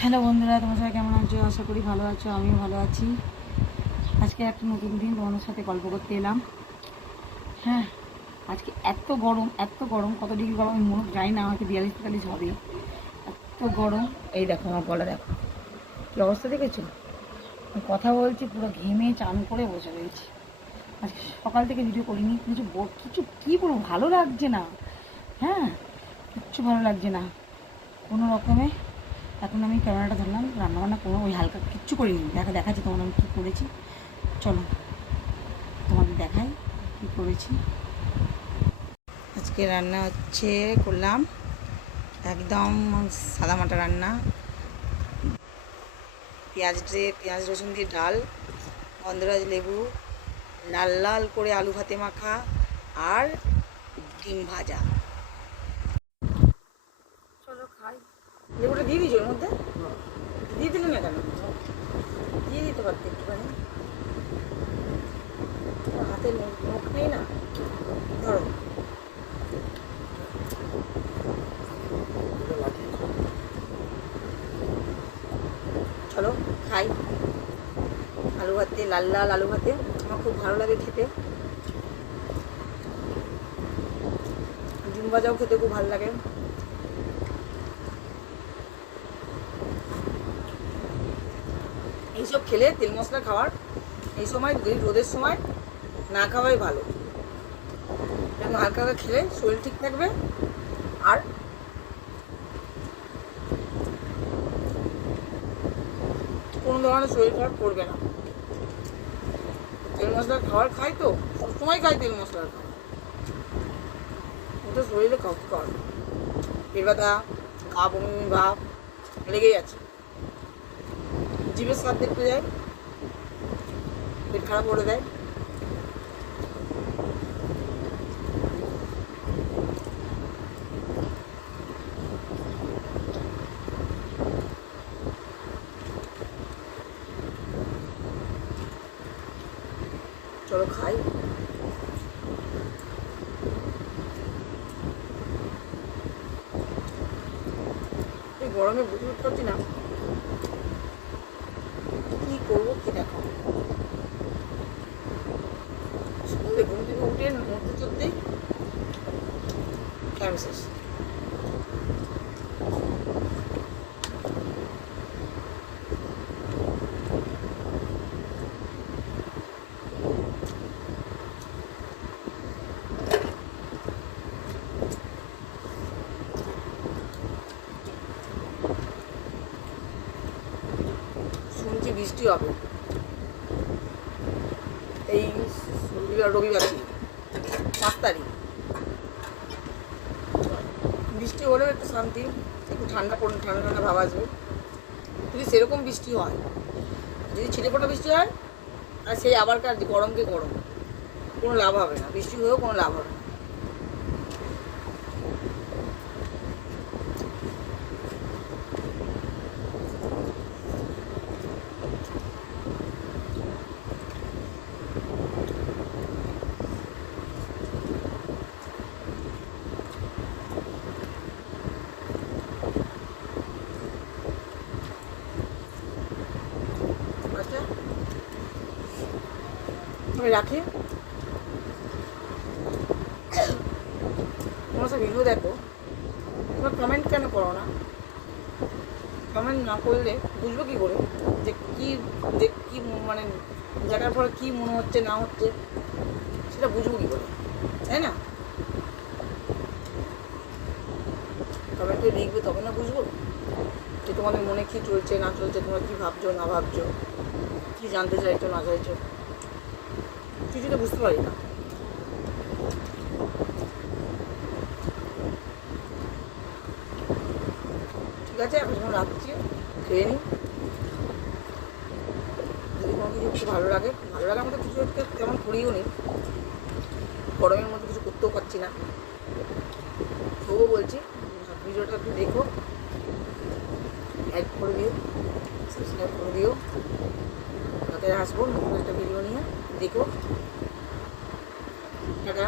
Hello বন্ধুরা, তোমরা সবাই কেমন আছো? আশা করি ভালো আছো, আমিও ভালো আছি। আজকে একটা নতুন দিন তোমাদের সাথে গল্প করতে এলাম। হ্যাঁ, আজকে এত গরম, কত ডিগ্রি গরম আমি মনে জানি না, আমাকে 42-43 হবে। এত গরম। এই দেখো আমার গলা, দেখো কী অবস্থা, দেখেছো? আমি কথা বলছি, পুরো ঘেমে চান করে বসে রয়েছি। আজকে সকাল থেকে ভিডিও করিনি, কিছু কী বলবো, ভালো লাগছে না। হ্যাঁ, কিচ্ছু ভালো লাগছে না কোনো রকমে। এখন আমি ক্যামেরাটা ধরলাম, রান্নাবান্না করবো, ওই হালকা কিচ্ছু করিনি। দেখাচ্ছি তোমার আমি কী করেছি, চলো তোমাদের দেখাই কী করেছি। আজকে রান্না করলাম একদম সাদামাটা রান্না। পেঁয়াজ রসুন দিয়ে ডাল, গন্ধরাজ লেবু, লাল লাল করে আলু ভাতে মাখা, আর ডিম ভাজা। চলো খাই। লেবুটা দিয়ে দিয়েছো এর মধ্যে? দিয়ে দিলে না কেন? দিয়ে দিতে পারতে একটুখানি। হাতে নখ নেই না, ধরো। চলো খাই। আলু ভাতে, লাল লাল আলু ভাতে আমার খুব ভালো লাগে খেতে। ডিম ভাজাও খেতে খুব ভালো লাগে। এইসব খেলে তেল মশলা খাওয়ার এই সময়, রোদের সময় না খাওয়াই ভালো। এবং হালকা হালকা খেলে শরীর ঠিক থাকবে, আর কোনো ধরনের শরীর খারাপ করবে না। তেল মশলা খাই তো, সবসময় খাই তেল মশলার খাবার। ওটা শরীরে ক্ষতিকর। পেট ব্যথা, গা বমি ভাব লেগেই আছে। জিভের স্বাদ দেখতে যায়, পেট খারাপ করে দেয়। চলো খাই। এই গরমে বুঝতে পারছি না কি করবো, কি দেখো। সন্ধ্যে ঘুম থেকে উঠে মধ্যে চলতেই খেয়ে শেষ। শুনছি বৃষ্টি হবে এই রবিবার 5 তারিখ। বৃষ্টি হলেও একটু শান্তি, একটু ঠান্ডা ঠান্ডা ভাব আসবে। যদি সেরকম বৃষ্টি হয়, যদি ছিটেফোঁটা বৃষ্টি হয়, আর সেই আবারকার গরমকে গরম, কোনো লাভ হবে না। বৃষ্টি হয়েও কোনো লাভ হবে না। আচ্ছা, আমি রাখি। তোমার সব ভিডিও দেখো, তোমরা কমেন্ট কেন করো না? কমেন্ট না করলে বুঝবো কী করে যে কী মানে দেখার পরে কী মনে হচ্ছে না হচ্ছে, সেটা বুঝবো কী করে, তাই না? কমেন্টে লিখবে, তবে না বুঝবো যে তোমাদের মনে কী চলছে না চলছে, তোমরা কী ভাবছো না ভাবছো, কী জানতে চাইছো না চাইছো, কিছু তো বুঝতে পারি না। ঠিক আছে, আমি যখন রাখছি, খেয়ে নিই। যদি কোনো কিছু একটু ভালো লাগে আমাদের কিছু একটা তেমন করিও নি, গরমের মধ্যে কিছু করতেও পারছি না। তবুও বলছি, ভিডিওটা একটু দেখো, লাইক করে দিও, সাবস্ক্রাইব করে দিও। তাতে আসবো নতুন একটা ভিডিও নিয়ে, দেখো। টাটা।